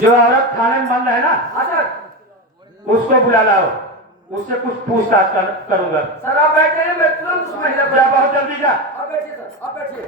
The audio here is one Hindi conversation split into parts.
जो औरत थाने में बंद है ना, हाँ सर। उसको बुला लाओ, उससे कुछ पूछताछ करूंगा। सर आप बैठे, मैं तुरंत उस महिला को। जा, बहुत जल्दी जा। आप बैठिए सर, आप बैठिए।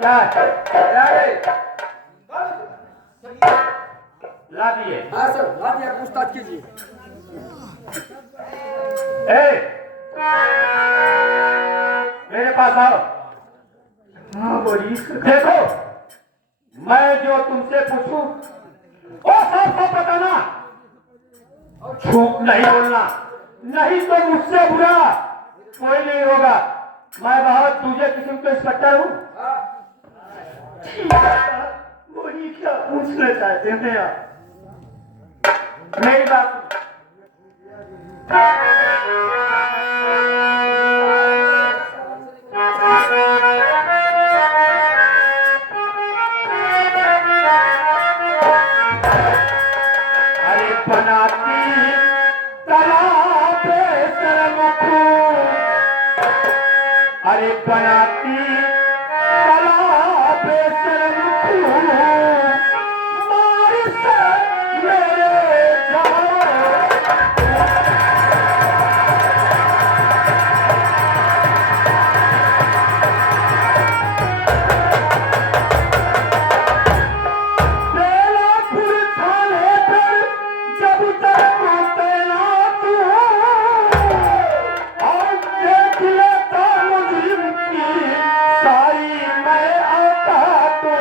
क्या है? अरे ला दिए। हाँ सर, ला दिया, पूछताछ कीजिए। मेरे पास आओ। हाँ बोलिए। देखो, मैं जो तुमसे पूछूं वो सब बताना, झूठ नहीं बोलना, नहीं तो मुझसे बुरा कोई नहीं होगा। मैं बहुत दूसरे किस्म का इंस्पेक्टर हूँ। बोलिए, क्या पूछना चाहते हैं आप? मेरी बात अरे बनाती तालाब शर्मखू, अरे बनाती तालाब शर्मखू, मार से मेरे जाओ। बेलापुर थाने पर जब तक तेरा तू और देख लेता मुजरिम की सारी मैं आता तो,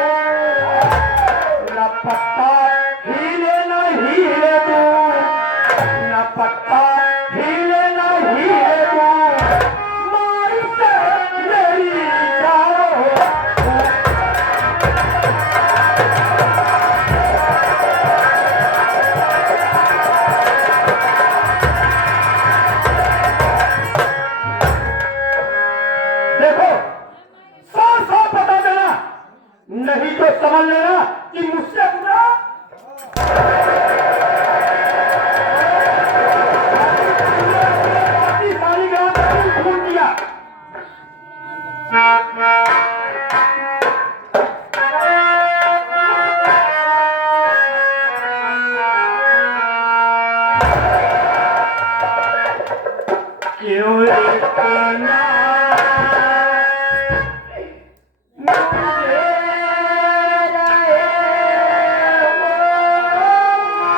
न पत्ता हिले न हिले दू, न पत्ता हिले न हिले दू, मार से मेरी जाओ। देखो, साफ साफ बता देना, नहीं तो समझ लेना कि मुझसे बुरा अपनी सारी गांव खून दिया। क्यों इतना मुझे रहे हो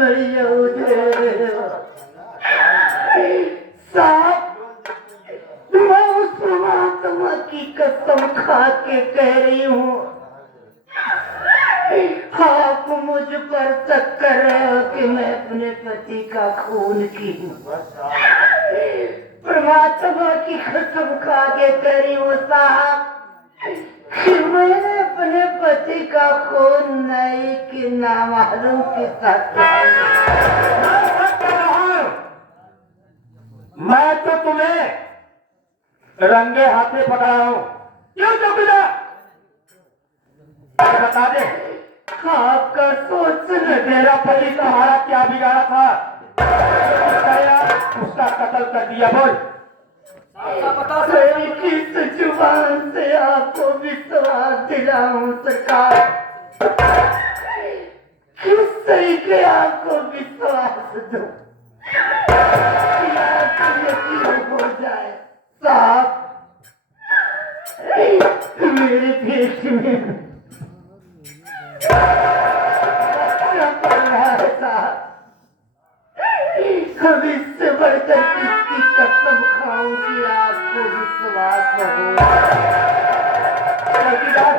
समझ साहब, मैं उस परमात्मा की कसम खा के कह रही हूँ, आप मुझ पर शक कर रहे हो कि मैं अपने पति का खून की हूँ। परमात्मा की कसम खा के कह रही हूँ साहब कि मैंने अपने पति का खून नहीं कि नामालूम के साथ मैं तो तुम्हें रंगे हाथे पकड़ा हूँ। क्यों चौकीदार? बता दे, आपका सोच न तेरा पति तुम्हारा क्या बिगाड़ा था? उसका कत्ल कर दिया। बोल, बता किस जुबान से आपको विश्वास दिलाऊं सरकार? किस तरीके आपको विश्वास दूं? यकीन हो जाए साहब, मेरे पेट में बच्चा पल रहा है साहब। अब इससे बढ़कर किसकी कसम खाऊं कि आपको विश्वास न हो? चौकीदार,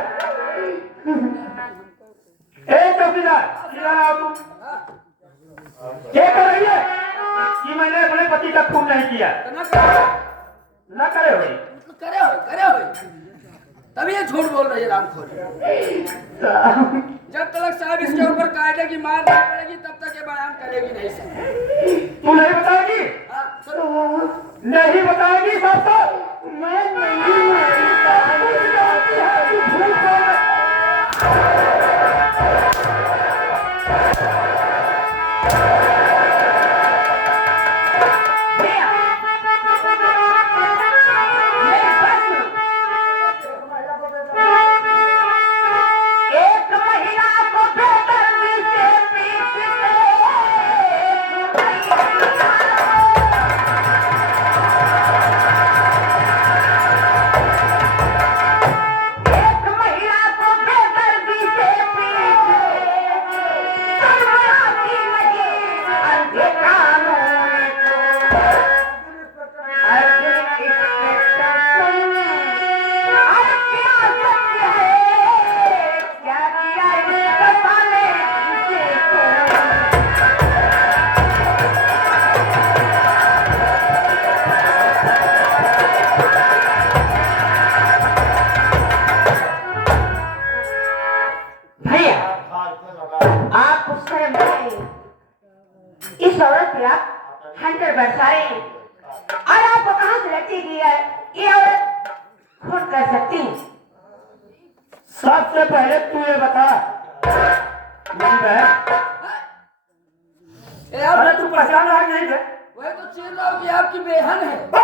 चौकीदार, इधर आओ तुम। क्या कर रही है कि मैंने अपने पति का खून नहीं किया? ना करे भाई, करे हो तभी ये झूठ बोल रही है रामखोर। जब तक साहब इसके ऊपर कायदे की मार नहीं पड़ेगी तब तक ये बयान करेगी नहीं सर। तू नहीं बताएगी? नहीं बताएगी साहब? तो मैं नहीं इस औरत पे आप हंटर बरसाए और आपको कहां से लगती है ये औरत खुद कर सकती हूँ? सबसे पहले तू ये बता मेरी बहन, अरे तू पहचान रहा नहीं है? वह तो चीन रहा कि आपकी बहन है। बहन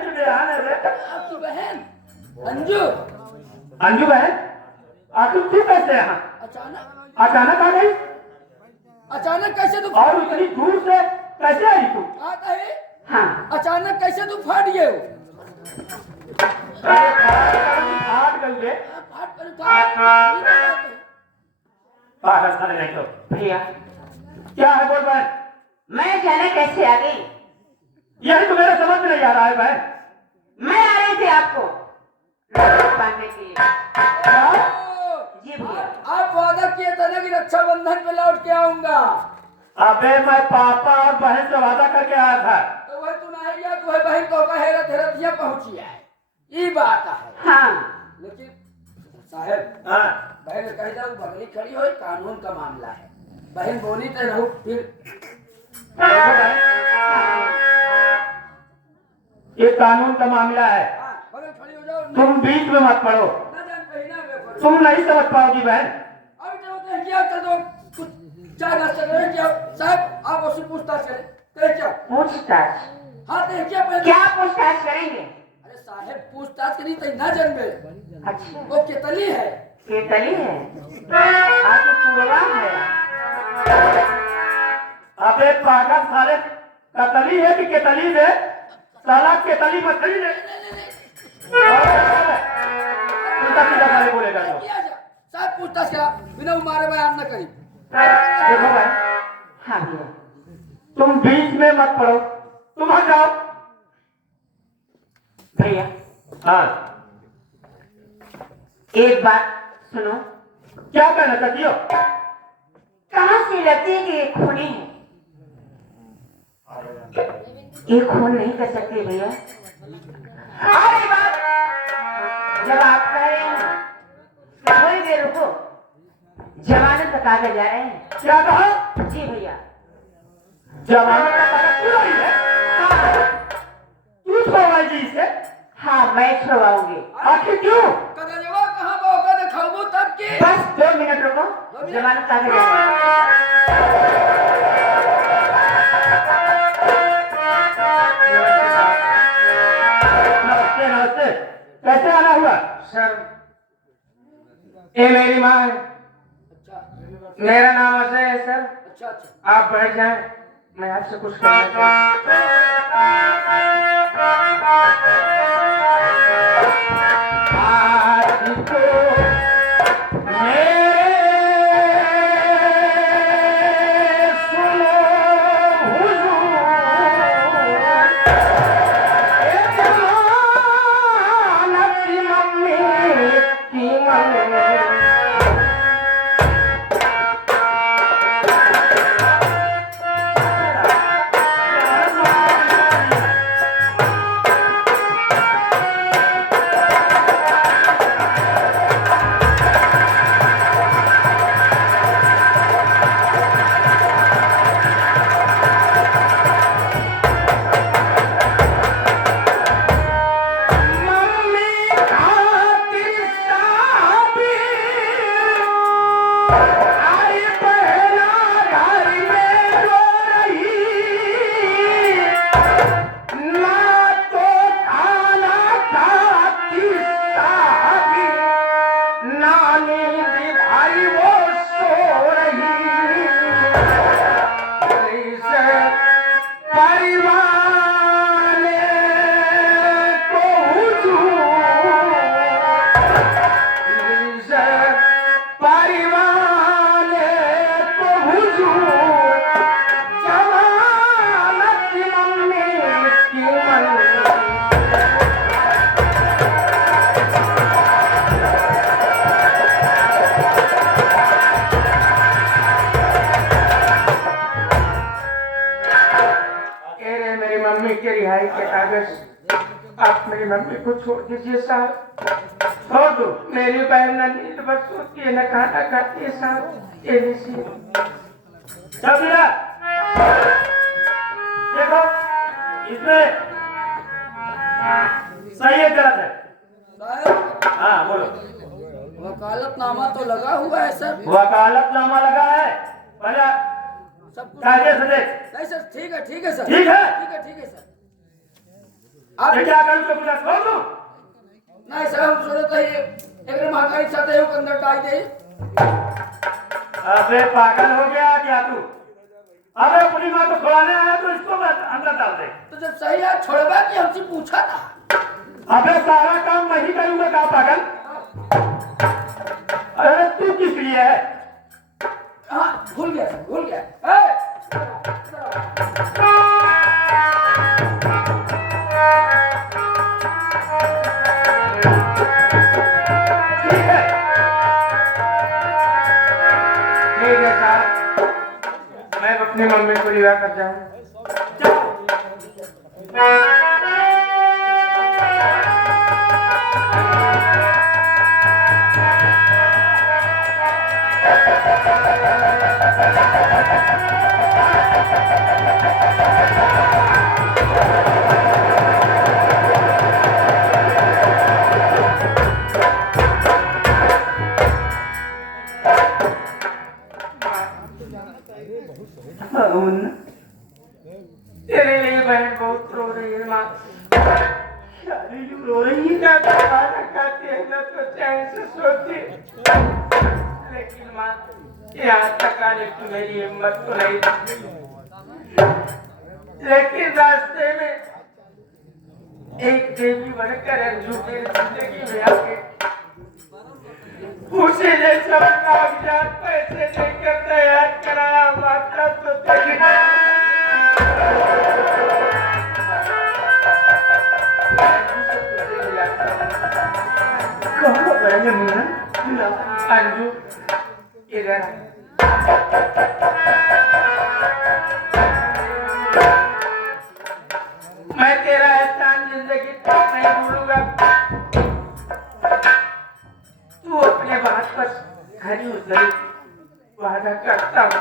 की बहन है रे। आपकी बहन अंजू। अंजू बहन, आखिर तू कैसे यहाँ? अचानक आ गई? अचानक कैसे तू? और इतनी दूर से कैसे आई तू? आता है? हाँ। अचानक कैसे तू फाट गए हो? फाट गई है? फाट कर नहीं तो भैया क्या है? बोल बहन। मैं जाने कैसे आ गई? यही तो मेरे समझ में नहीं आ रहा है बहन। मैं आ रही थी आपको बांधने के लिए। जी भैया। आप वादा किए थे ना कि रक्षाबंधन पे लौट के आऊंगा। अबे मैं पापा और बहन से वादा करके आया था। तो वह तू नहीं गया, तो वह बहन को हेरत हेरतिया पहुंची है। ये बात है। हाँ। लेकिन साहब, हाँ। बहन कह दो बगली खड़ी हो, कानून का मामला है। बहन बोली तो रहू फिर ये कानून का मामला है। बगल खड़ी हो जाओ। तुम बीच में मत पड़ो। ना जान पहिना में तुम नहीं समझ पाओगी बहन। अब क्या होता है? क्या कर दो कुछ चाय नाश्ता करें क्या साहब? आप उससे पूछताछ करें। करें क्या पूछताछ? हाँ तो क्या क्या पूछताछ करेंगे? अरे साहब पूछताछ करी तो ना जन्मे। अच्छा, वो केतली है। केतली है? आगे पूर्वा है। अबे पागल साले, कतली है कि केतली है? साला केतली मछली है। उल्टा सीधा गाली बोलेगा तो। साहब पूछताछ करा बिना मारे बयान न करी। देखो भाई, हाँ भैया। तुम बीच में मत पड़ो, तुम हट जाओ। भैया हाँ, एक बात सुनो, क्या कहना चाहती हो? कहाँ से लगती है कि ये खूनी है? ये खून नहीं कर सकते भैया। और एक बात, जब आप कह रहे हैं कि थोड़ी देर रुको, जमानत तक आगे जा रहे हैं। क्या कहा? जी भैया। जमानत का तारा पूरा ही है। हाँ तू छुड़वाएगी इसे? हाँ, मैं छुड़वाऊंगी। आखिर क्यों? कदा जवा कहाँ बाबा ने खाऊ तब की बस 2 मिनट रुको, जमानत आगे जा रहे हैं। नमस्ते नमस्ते, कैसे आना हुआ? सर, ये मेरी माँ है। अच्छा मेरा नाम अजय है सर। अच्छा अच्छा आप बैठ जाएं, मैं आपसे कुछ कहना चाहता हूँ। आज तो मेरे सुनो हुजूर, एक जमानत की मम्मी की मम्मी। मम्मी खातिर शादी, आई बहना घर में रो रही, ना तो खाना खाती शादी, नानी भी भाई वो सो रही। इसे परिवार को हुजूर, इसे परिवार को हुजूर, जमानत की मम्मी की मम्मी। ये रहे मेरी मम्मी के रिहाई के कागज। आप मेरी मम्मी को छोड़ दीजिए साहब। छोड़ दो। मेरी बहन न नींद पर सोती है, न खाना खाती है साहब। ये लीजिए। चल बिना, देखो इसमें सही है गलत है? साहब हाँ बोलो। वकालतनामा तो लगा हुआ है सर। वकालतनामा लगा है, पहले सब कुछ कायदे से देख। नहीं सर, ठीक है सर, ठीक है? ठीक है सर। आप आप क्या करूँ तो पूरा छोड़ दूँ? नहीं सर, हम सोचे तो ये एक महाकारी चाहते हो अंदर डाल दे। अबे पागल हो गया क्या तू? अबे अपनी माँ को छुड़ाने आया तो इसको अंदर डाल दे। तो जब सही है छोड़वा की हमसे पूछा था। अबे सारा काम मैं ही करूंगा क्या पागल? अरे तू किस लिए है? हाँ भूल गया सर, भूल गया। ए! ठीक है, ठीक है साहब, मैं अपनी मम्मी को लिवा कर जाऊँ। जाओ। तेरे लिए बहन बहुत रो रही है माँ। शादी क्यों रो रही है? ना तो खाना खाती है, ना तो चैन से सोती है। लेकिन माँ, यहाँ तक आने की मेरी हिम्मत तो नहीं थी। लेकिन रास्ते में एक देवी बनकर अर्जुन मेरी जिंदगी में आके उसे ने सब कागजात पैसे देकर तैयार अंजू इधर आ। मैं तेरा एहसान जिंदगी तक नहीं भूलूंगा। तू अपने बात पर खरी उतरी, वादा करता हूँ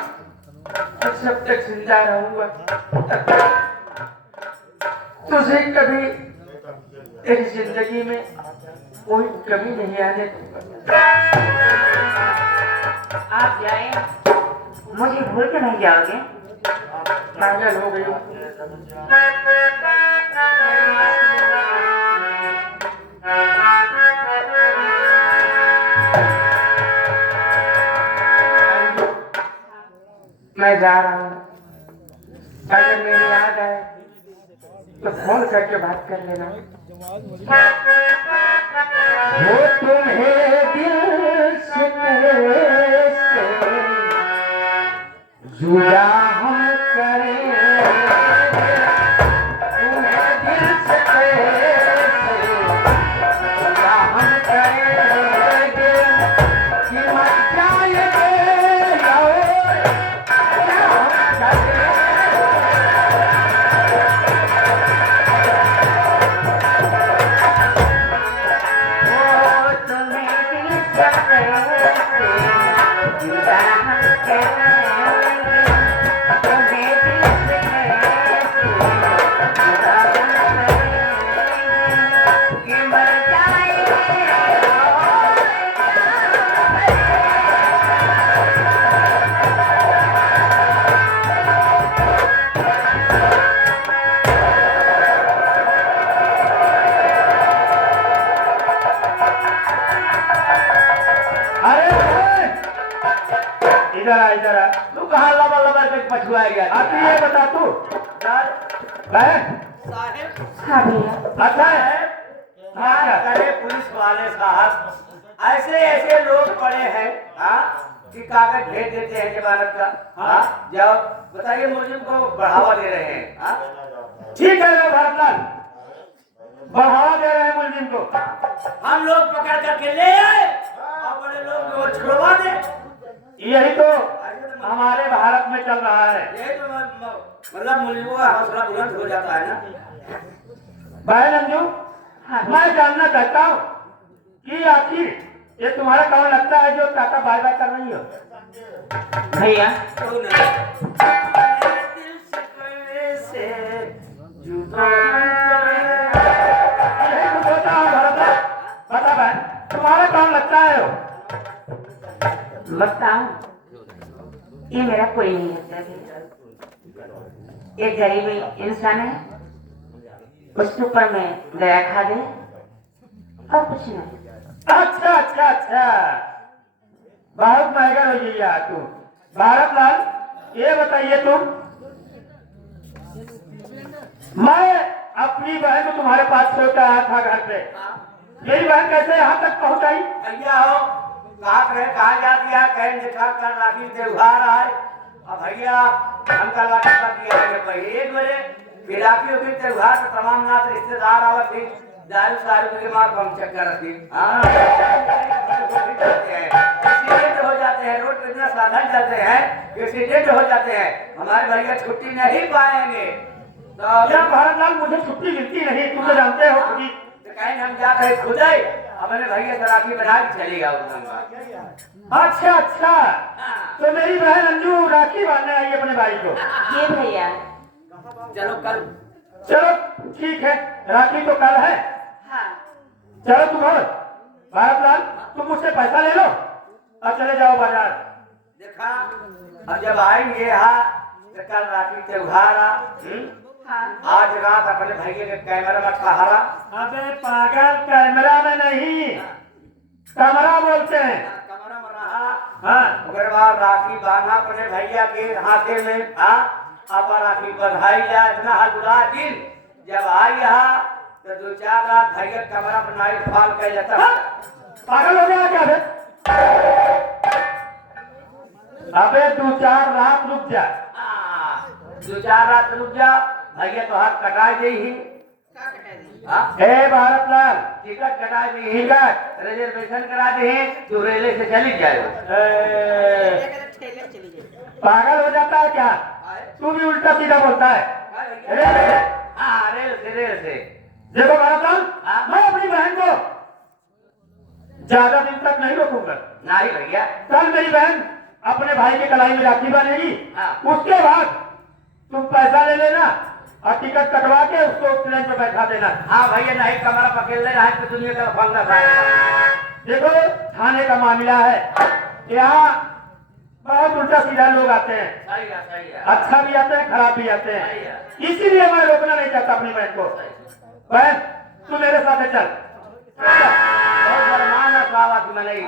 कि जब तक जिंदा रहूंगा तब तक तुझे कभी तेरी जिंदगी में कोई कमी नहीं आने दूंगा। आप जाएं, मुझे भूल के नहीं जाओगे? पागल हो गई हूँ। मैं जा रहा हूँ, अगर मेरी याद आए तो फोन करके बात कर लेना। वो तुम्हें दिल से कैसे जुदा हम करें, तुम्हें दिल से कैसे जुदा हम करेंगे कि मर जाएंगे इधर आ। तू कहाँ लबा लबा के पछुआ गया? आप ये बता तू बहन। हाँ भैया। अच्छा है, क्या करे पुलिस वाले साहब, ऐसे ऐसे लोग पड़े हैं कि कागज भेज देते हैं जमानत का। जब बताइए मुझे को बढ़ावा दे रहे हैं। ठीक है भारतलाल, बढ़ावा दे रहे हैं मुलजिम को। हम लोग पकड़ करके ले आए और बड़े लोग वो छुड़वा दे। यही तो हमारे भारत में चल रहा है। यही तो मतलब मुलजिमों का हौसला बुलंद हो जाता है ना। बहन अंजू, मैं जानना चाहता हूँ कि आखिर ये तुम्हारा कौन लगता है जो टाटा बाय बाय कर रही हो? भैया बता बहन, तुम्हारा कौन लगता है? बताऊं, ये मेरा कोई नहीं लगता भैया। एक गरीबी इंसान है, उसके ऊपर में दया खा दे और कुछ नहीं। अच्छा अच्छा अच्छा, बहुत महंगा हो गया तुम। भारतलाल ये बताइए तुम, मैं अपनी बहन को तुम्हारे पास छोड़ के आया था घर पे, मेरी बहन कैसे यहाँ तक पहुँचाई? भैया हो कहा जा दिया, कहीं देखा कर राखी त्योहार आए। अब भैया हम कल राखी कर दिया पहले 1 बजे, फिर राखी होगी त्योहार तो तमाम नाथ रिश्तेदार आवत थी, दारू सारू के मार कम चक्कर थी। एक्सीडेंट हो जाते हैं, रोड पे इतना साधन चलते हैं, एक्सीडेंट हो जाते हैं। हमारे भैया छुट्टी नहीं पाएंगे। तो भारतलाल मुझे छुट्टी मिलती नहीं, तुम तो जानते हो। तो कहीं हम जाकर खुद अपने भैया से राखी बना के चलेगा। अच्छा अच्छा, तो मेरी बहन अंजू राखी बांधने आई अपने भाई को। ये भैया चलो कल। चलो ठीक है, राखी तो कल है। हाँ चलो तुम और भारतलाल, तुम मुझसे पैसा ले लो और चले जाओ बाजार। देखा, अब जब आएंगे यहाँ तो कल राखी त्योहार आज रात अपने भैया के कैमरा में ठहरा। अबे पागल, कैमरा में नहीं, कमरा बोलते हैं। कमरा में रहा। हाँ, उसके बाद राखी बांधा अपने भैया के हाथे में। आप राखी बधाई जाए, इतना हलुला दिन जब आई यहाँ तो 2-4 रात भैया कमरा में नाइट फॉल कर जाता। पागल हो गया क्या? अबे 2-4 रात रुक जा, 2-4 रात रुक जा, भैया तो हाथ कटाई दे ही। ए भारतलाल, टिकट कटा दी, टिकट रिजर्वेशन करा दी, तू रेलवे से चली जाए। पागल हो जाता है क्या? तू भी उल्टा सीधा बोलता है। रेल से, हाँ रेल से। देखो भारतलाल, मैं अपनी बहन को ज्यादा दिन तक नहीं रोकूंगा। नहीं भैया, कल मेरी बहन अपने भाई के कलाई में राखी बांधेगी, उसके बाद तुम पैसा ले लेना और टिकट कटवा के उसको ट्रेन पे बैठा देना। हाँ भैया, नहीं कमरा पकड़ ले रहा है तो दुनिया का फंगा भाई। देखो थाने का मामला है, यहाँ बहुत उल्टा सीधा लोग आते हैं। सही है। अच्छा भी आते हैं, खराब भी आते हैं, इसीलिए मैं रोकना नहीं चाहता अपनी बहन को। बहन तू मेरे साथ चल। बहुत बरमान है साहब में नहीं।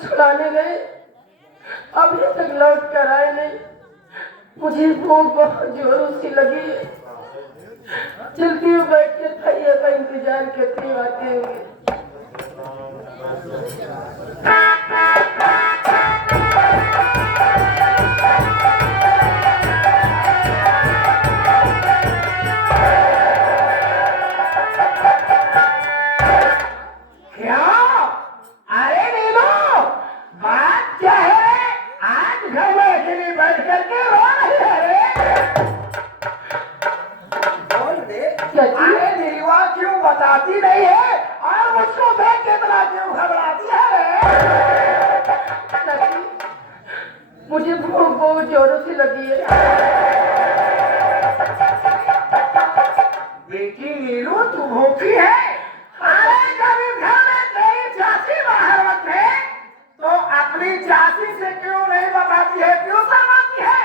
छुड़ाने गए, अभी तक लौट कर आए नहीं। मुझे भूख बहुत जोरों से लगी है। जल्दी बैठ के भैया का इंतजार करते आते हुए। बताती नहीं है और मुझको देख के इतना क्यों घबराती है? मुझे भूख बहुत जोरों से लगी है। बेटी नीलू तू भूखी है? अरे कभी घर में तेरी चाची बाहर मत है तो अपनी चाची से क्यों नहीं बताती है, क्यों शर्माती है?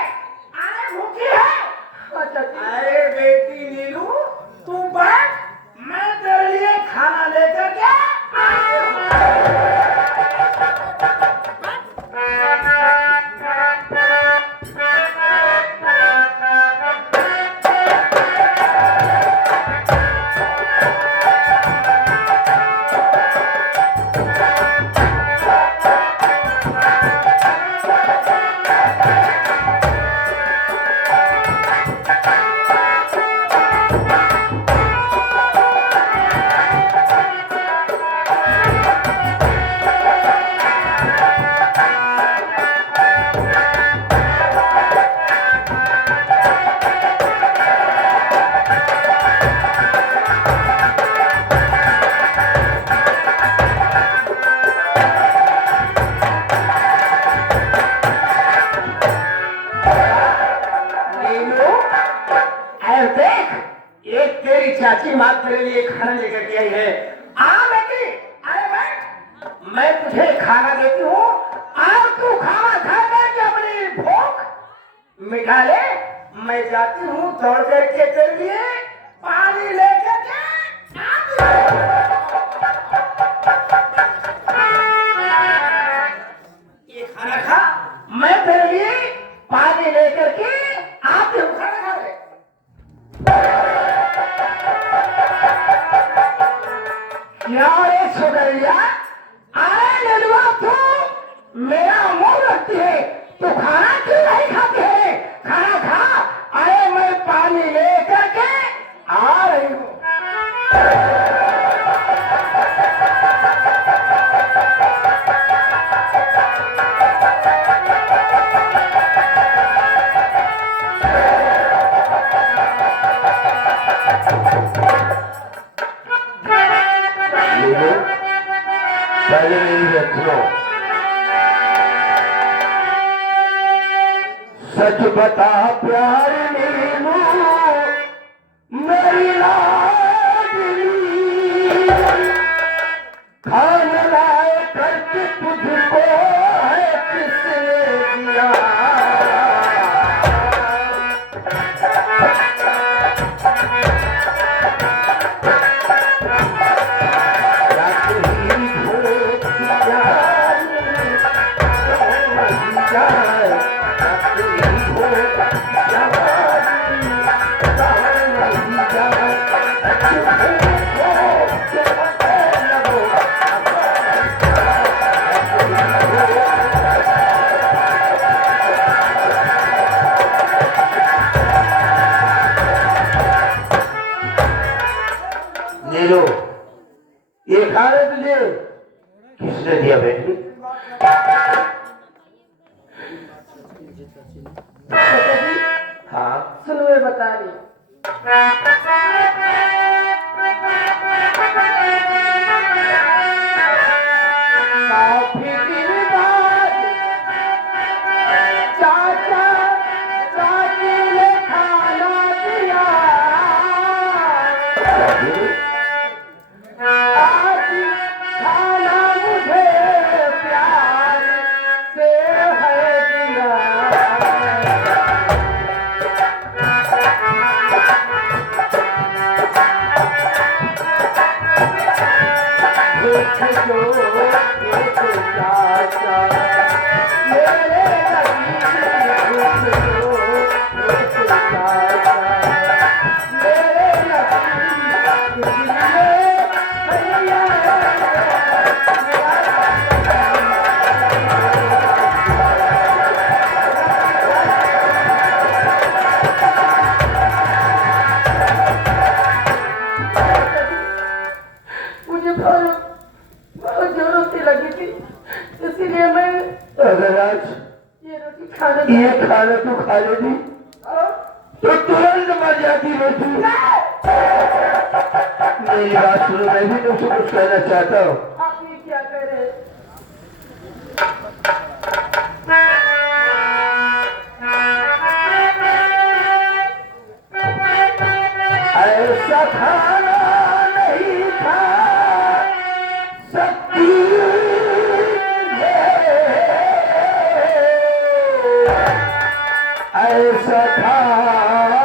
मुझे खाना देती हूँ और तू खाना खा करके अपनी भूख मिटा ले। मैं जाती हूँ दौड़ करके तेरे लिए पानी लेकर के ये खाना खा, मैं तेरे लिए पानी लेकर के आती हूँ। खाना खा ले। क्या रे सुगरिया, अरे नलवा तू मेरा मुंह रखती है, तू खाना क्यों नहीं खाती है? खाना खा। अरे मैं पानी लेकर के आ रही हूँ। पहले मेरी रखो, सच बता प्यार नीलू मेरी लाडली, खाना लाए करके तुझको है किसने दिया? नीलू, ये खाना तुझे किसने दिया बेटी? हाँ सुनो मैं बता रही हूँ। काफी दिन बाद चाचा चाची ने खाना दिया, आज खाना मुझे प्यार से है दिया। मुझे बहुत जरूरत लगी थी, इसीलिए मैं अगर आज ये रोटी खाना ये खाना तू खा लेती तो तुरंत मर जाती बेटी। मेरी बात सुनो, मैं भी तुमसे कुछ कहना चाहता हूँ। आप ये क्या कह रहे हैं? ऐसा खाना नहीं था सकती ऐसा खाना,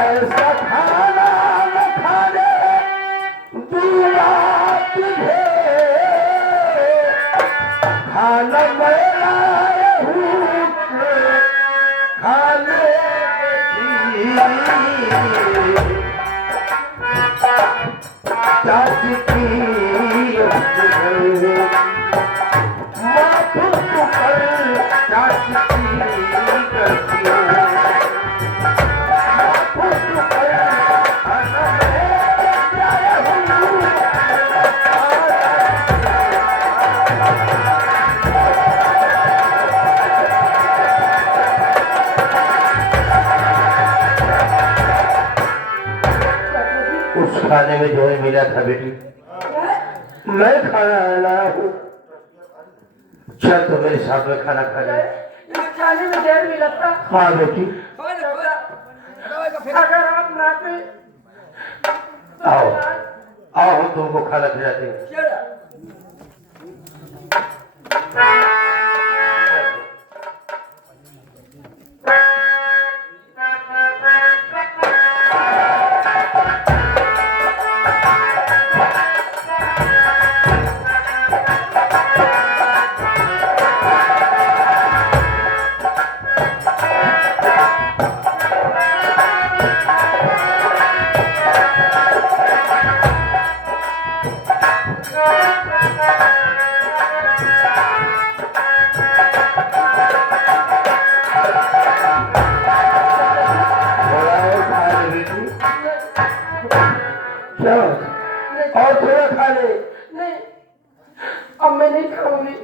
ऐसा खाना न खाने दूंगा तुझे, खाना मैं लाया हूँ खाने चाची की माथों पर चाची की करती हूँ, माथों पर खाना मैं लाया हूँ। उस खाने में जो मिला था बेटी, मैं खाना लाया हूँ। चल तो मेरे साथ में खाना खा ले। इस खाने में देर भी लगता। हाँ बेटी, अगर आप नाते आओ तुमको खाना खिलाते हैं। चला थोड़ा और खा ले बेटी। क्या और थोड़ा खा ले। नहीं अब मैं नहीं खाऊंगी।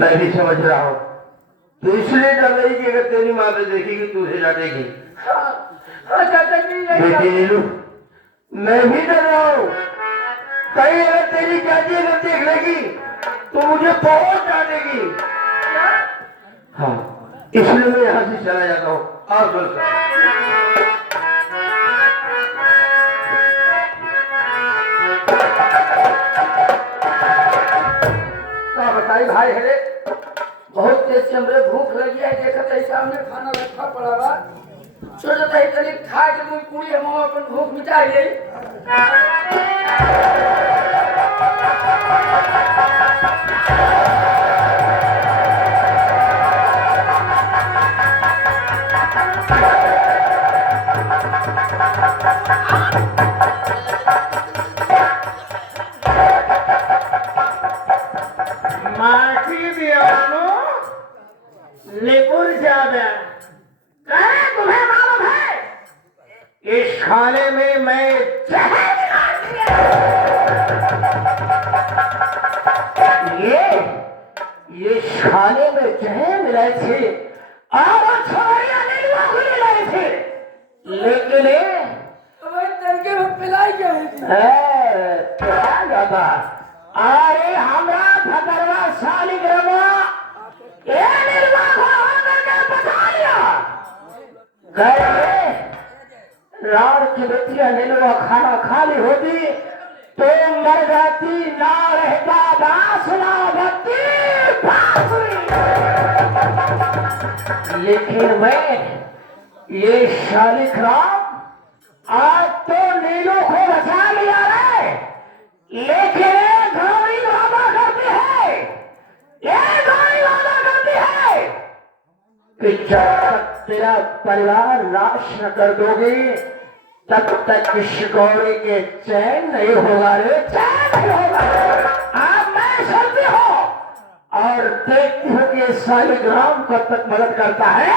मैं भी समझ रहा हूँ तो इसलिए डर रही कि अगर तेरी माँ तो देखेगी तू उसे डांटेगी। हाँ हाँ चाचा जी बेटी नीलू, मैं भी डर रहा हूँ कहीं अगर तेरी चाची अगर देख लेगी तो मुझे बहुत डांटेगी। हाँ इसलिए मैं यहाँ से चला जाता हूँ। आप बोलकर बताई भाई हरे बहुत तेज से हमरे भूख लगी है। देखा था सामने खाना रखा पड़ा बा सोचा था इतनी खा के मुझे पूरी हम अपन भूख मिटा गई। माटी दियानो निपुण ज्यादा तुम्हें मालूम है इस खाने में मैं जहर मिला दिया। ये खाने में जहर मिलाई थी और छोरिया नीलुआ को मिलाई थी लेकिन तड़के में पिलाई क्या क्या जाता अरे हमरा भगरवा शालिग्रामा ये निर्वाह होकर के बता लिया गए रात की बेटियां नीलुआ खाना खाली होती तो मर जाती ना रहता बांसुरा बत्ती बांसुरी। लेकिन मैं ये शालिग्राम आज तो नीलू को बचा लिया रे। लेकिन गौरी वादा करती है ये गौरी वादा करती है कि जब तक तेरा परिवार नाश न कर दोगी तब तक इस गौरी के चैन नहीं होगा रे चैन नहीं होगा। अब मैं चलती हूँ और देखती हूँ कि ये शालिग्राम कब तक मदद करता है।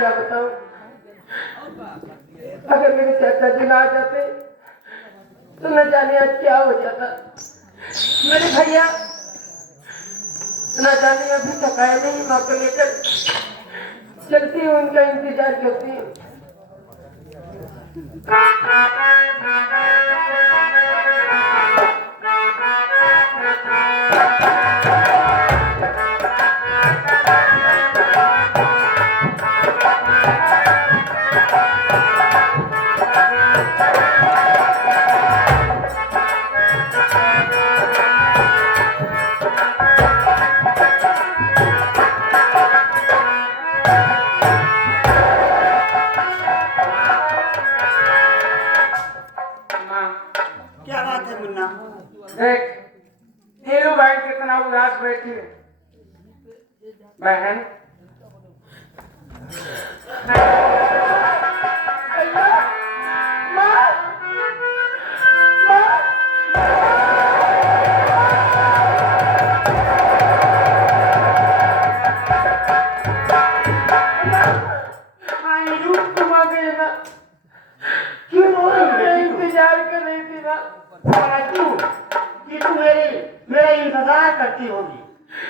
क्या बताऊं अगर मेरे चाचा जी ना आ जाते तो न जाने आज क्या हो जाता। मेरे भैया न जाने अभी तक आए नहीं। माँ को लेकर चलती हूँ उनका इंतजार करती हूँ। क्या बात है मुन्ना? देख नीलू बहन कितना उदास बैठी है। बहन इंतजार कर रही थी ना कि तू मेरा इंतजार करती होगी।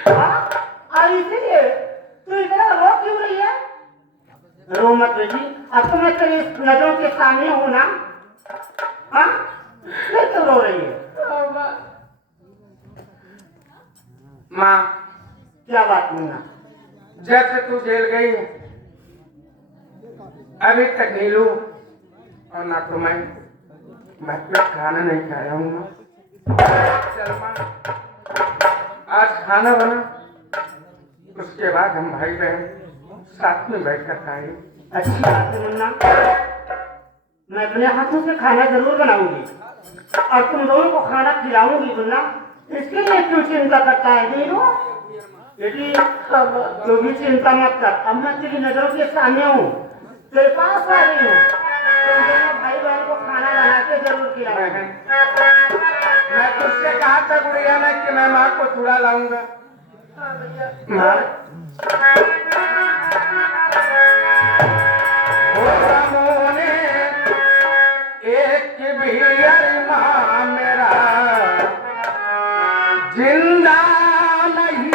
हाँ? और इसीलिए तू इतना रो क्यों रही है? रो मत बेटी, अब तो मैं तेरी नजरों के सामने हूँ ना। हाँ, फिर क्यों रो रही है? माँ, क्या बात मुन्ना? जब से तू जेल गई है अभी तक नीलू और ना तो मैं तो खाना नहीं खाया हूँ माँ। चल माँ, आज खाना बना, उसके बाद हम भाई बहन साथ में बैठ कर खाएंगे। अच्छी बात है मुन्ना, मैं अपने हाथों से खाना जरूर बनाऊंगी और तुम दोनों को खाना खिलाऊंगी मुन्ना। इसके लिए क्यों चिंता करता है नीलू? बेटी तू भी चिंता मत कर, अब मैं तेरी नजरों के सामने हूँ, तेरे पास आ रही हूँ। तुम दोनों भाई बहन को खाना बना के जरूर खिलाऊंगी। मैं तुझसे कहा था गुड़िया ने कि मैं माँ को चूड़ा लाऊंगा। माँ, एक भी अरमान मेरा जिंदा नहीं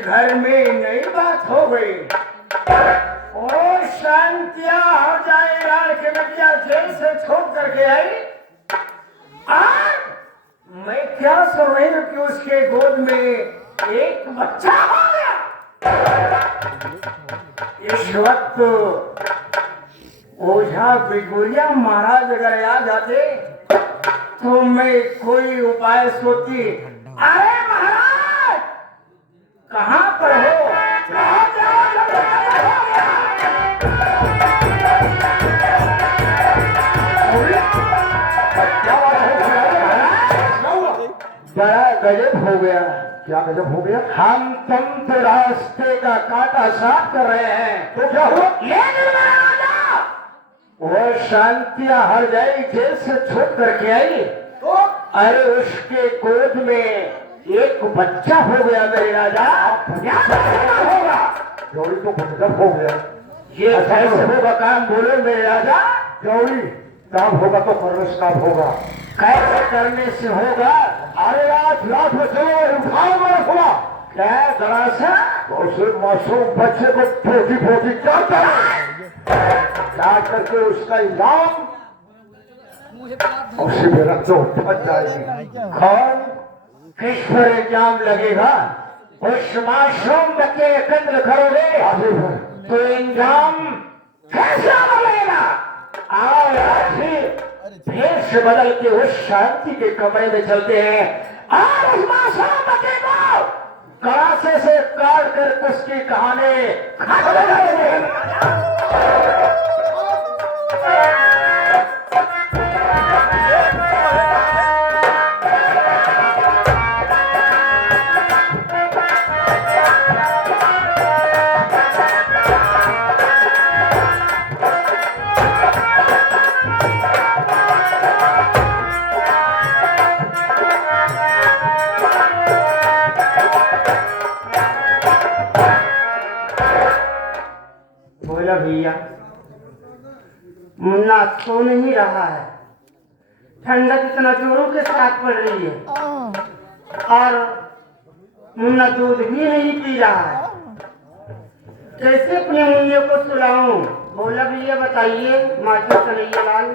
घर में नई बात हो गई और शांतियां हो जाए। लाल के बटिया जेल से छोड़ करके आई और मैं क्या सुन रही हूँ कि उसके गोद में एक बच्चा हो गया। इस वक्त ओझा बिगुरिया महाराज अगर आ जाते तो मैं कोई उपाय सोचती। अरे महाराज कहाँ पर हो? कहाँ जाओ? बड़ा गजब हो गया। क्या गजब हो गया? हम तुम तो रास्ते का कांटा साफ कर रहे हैं तो क्या हुआ? वो शांतियां हर जाई जेल से छोड़ करके आई तो अरे उसके गोद में एक बच्चा हो गया मेरे राजा। क्या होगा? गौरी तो गजब हो गया। ये कैसे होगा काम? बोलो मेरे राजा। गौरी काम होगा तो करने से काम होगा। कैसे करने से होगा? अरे रात रात में चलो उठाओ मेरा खुला। क्या जरा सा उसे मासूम बच्चे को फोटी फोटी करता है करके उसका इल्जाम उसी में रख दो फट जाएगी। कौन किस पर इल्जाम लगेगा? उस मासूम बच्चे कत्ल करोगे तो इल्जाम कैसे बनेगा? आओ भेष बदल के उस शांति के कमरे में चलते हैं और उस मासूम बच्चे को गलासे से काट कर उसकी कहानी खत्म करेंगे। भैया रात हो नहीं रहा है, ठंडक इतना जोरों के साथ पड़ रही है और मुन्ना दूध भी नहीं पी रहा है। कैसे अपने मुन्ने को सुलाऊं? बोला भी ये बताइए मास्टर कन्हैया लाल।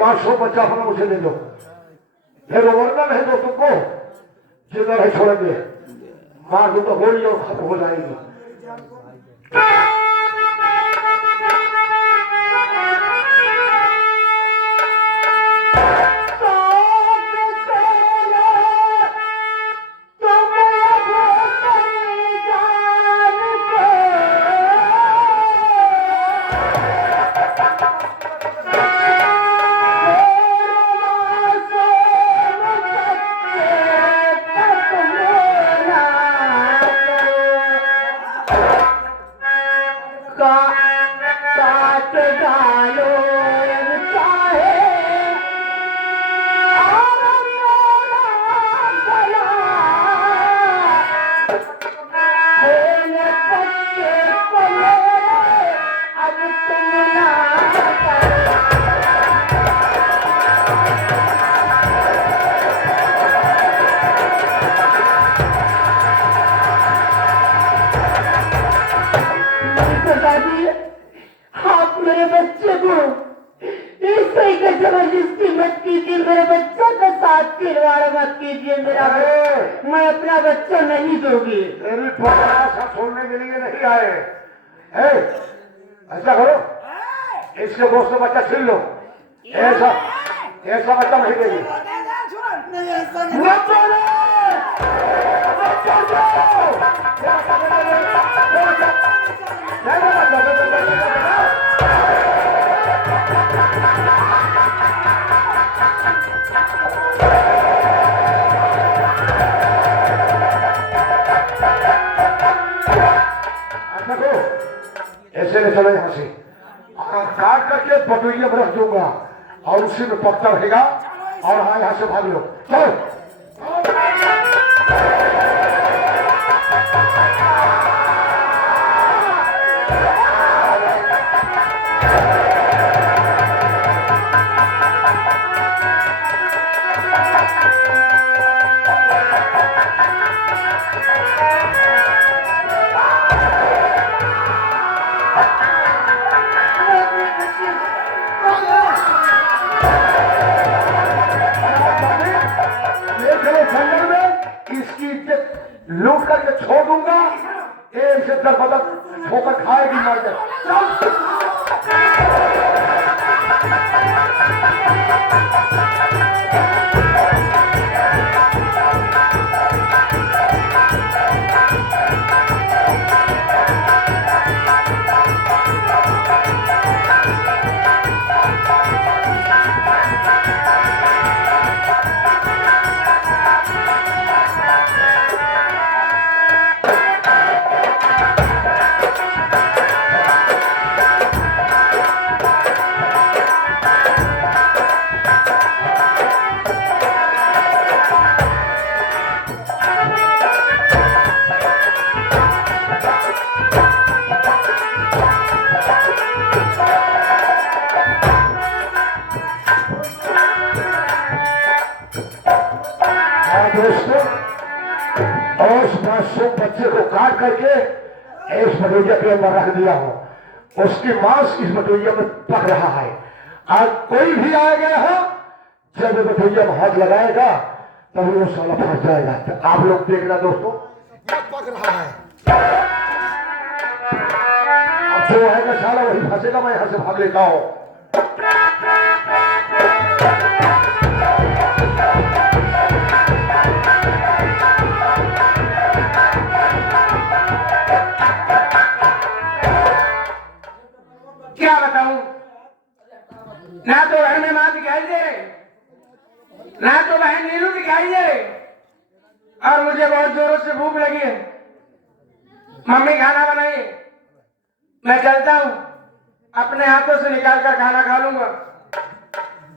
मास्टर बच्चा अपना मुझे दे दो, ये गवर्नर है तो तुमको जिधर है छोड़ेंगे, मार दो तो गोली और खत्म हो जाएगी। मैं अपना बच्चा नहीं दूंगी। तेरी छोड़ने के लिए नहीं आए, ऐसा करो, इसके गोश्त का बच्चा छीन लो। ऐसा ऐसा बच्चा नहीं देगी। मत बोलो! मत ऐसे नहीं चलो यहाँ से। काट करके पटुइया में रख दूंगा और उसी में पकता रहेगा। और हाँ, यहाँ से भाग लो, चलो। लूट करके छोड़ दूंगा, एक से दर बदल ठोकर खाएगी मर जाए। दोस्तों, उस मासूम बच्चे को काट करके इस भटूरिया के अंदर रख दिया हो। उसकी मांस इस भटूरिया में पक रहा है। आज कोई भी आ गया हो, जब ये भटूरिया में हाथ लगाएगा तभी वो साला फंस जाएगा। तो आप लोग देखना दोस्तों, पक रहा है। अब जो आएगा साला वही फंसेगा। मैं यहां से भाग लेता हूं। क्या बताऊं, ना तो घर में माँ दिखाई दे रही, ना तो बहन नीलू दिखाई दे रही, और मुझे बहुत जोरों से भूख लगी है। मम्मी खाना बनाइए, मैं चलता हूँ, अपने हाथों से निकाल कर खाना खा लूंगा।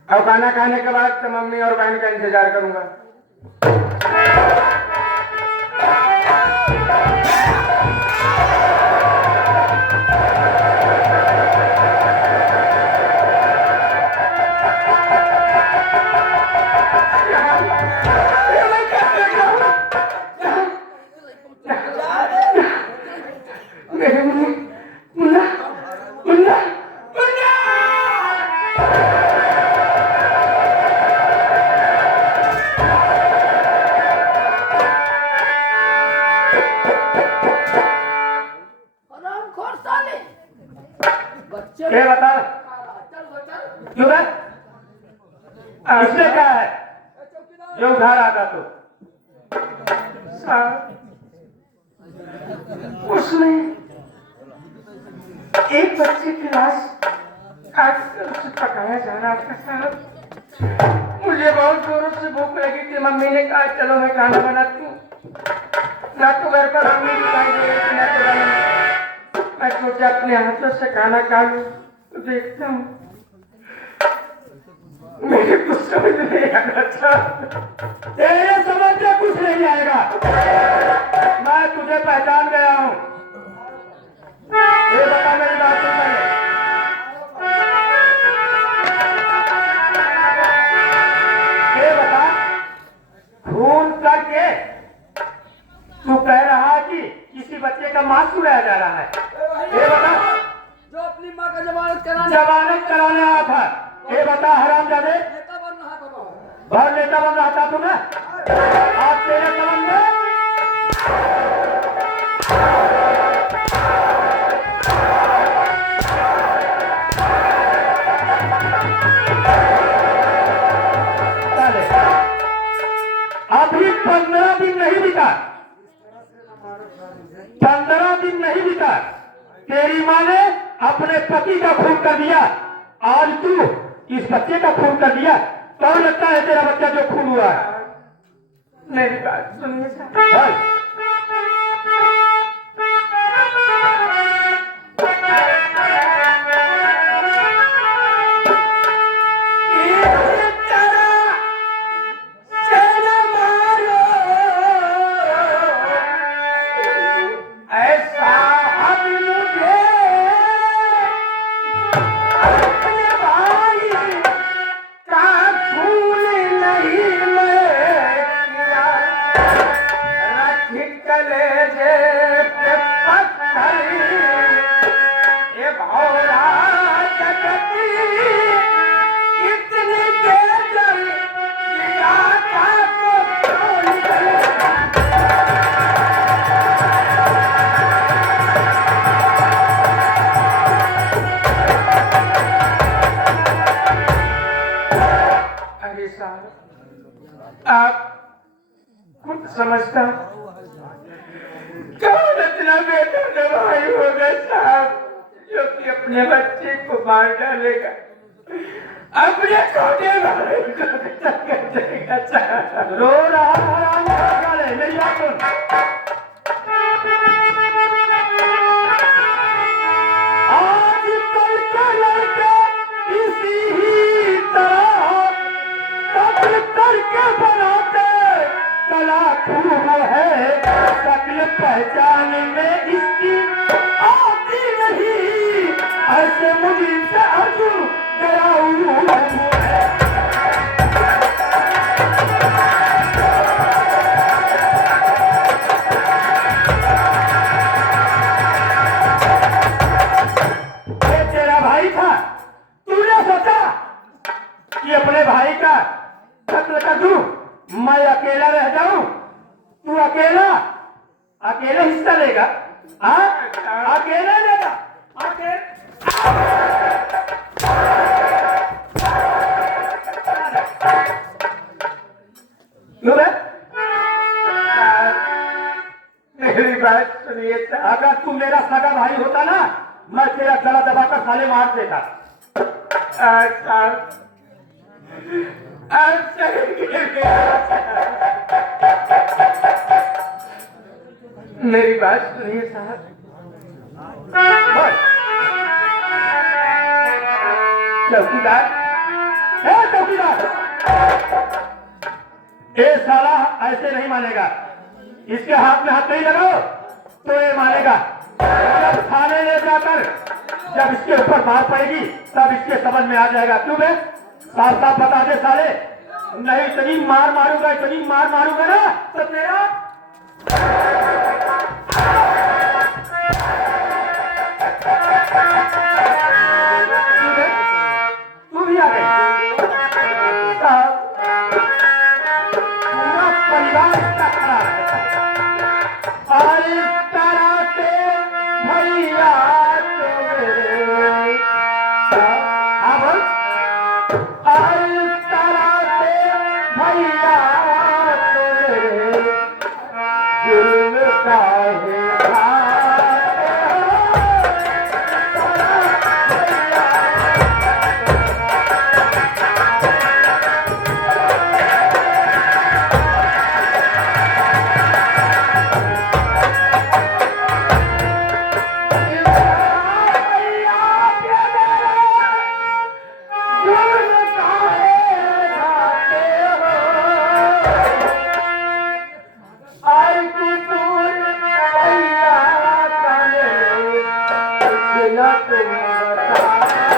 और खाना खाने के बाद तो मम्मी और बहन का इंतजार करूंगा। ये बता, क्यों है? इसने क्या है जो उधार आता तो उसने एक बच्चे की लाश काट कर उसे पकाया जा रहा था साहब। मुझे बहुत जोरों से भूख लगी थी। मम्मी ने कहा चलो मैं खाना बनाती हूँ। ना तो घर पर मम्मी दिखाई दे रही थी, ना तो बहन। मैं सोचा अपने हाथों से खाना खा लूं। तो देखता हूँ मेरे कुछ समझ नहीं आना था। तेरे समझ में कुछ नहीं आएगा। मैं तुझे पहचान गया हूँ। ये बता मेरी बात सुन पहले। ये बता, खून करके तू कह रहा है कि किसी बच्चे का मांस चुराया जा रहा है। ये बता, जो अपनी माँ का जमानत कराने आया था। ये बता हरामजादे, नेता बन रहा था बाबा। भर नेता बन रहा था तू ना? आज तेरे संबंध में अपने पति का खून कर दिया, आज तू इस बच्चे का खून कर दिया। कौन लगता है तेरा बच्चा जो खून हुआ है? मेरी बात सुनिए साहब। बस। अरे साहब, आप खुद समझता कौन इतना बेटा भाई होगा साहब, जो कि अपने बच्चे को मार डालेगा, अपने छोटे भाई को कर देगा साहब। रो रहा है, मेरी बात सुन। आज कल के लड़के इसी ही तरह कब्र करके बनाते, कला खूब है, शक्ल पहचान में इसकी आती नहीं, ऐसे मुझे से अर्जुन गया है। ये तेरा भाई था, तूने सोचा कि अपने भाई का कत्ल कर दूं, मैं अकेला रह जाऊं, तू अकेला हिस्सा लेगा? हाँ, अकेला लेगा? मेरी बात सुनिए साहब। अगर तू मेरा सगा भाई होता ना, मैं तेरा गला दबाकर साले मार देता। साहब, आप मेरी बात सुनिए साहब। चौकीदार, चौकीदार, ये साला ऐसे नहीं मानेगा, इसके हाथ में हाथ नहीं लगाओ तो ये मानेगा। जब थाने ले जाकर जब इसके ऊपर मार पड़ेगी तब इसके समझ में आ जाएगा। क्यों बे? साफ साफ बता दे साले, नहीं इतनी मार मारूंगा ना तो तेरा तू भी आ गई। पूरा परिवार इसका खड़ा है। और इस तरह से भैया अब और इस तरह से भैया जुल्म का है। तुम बता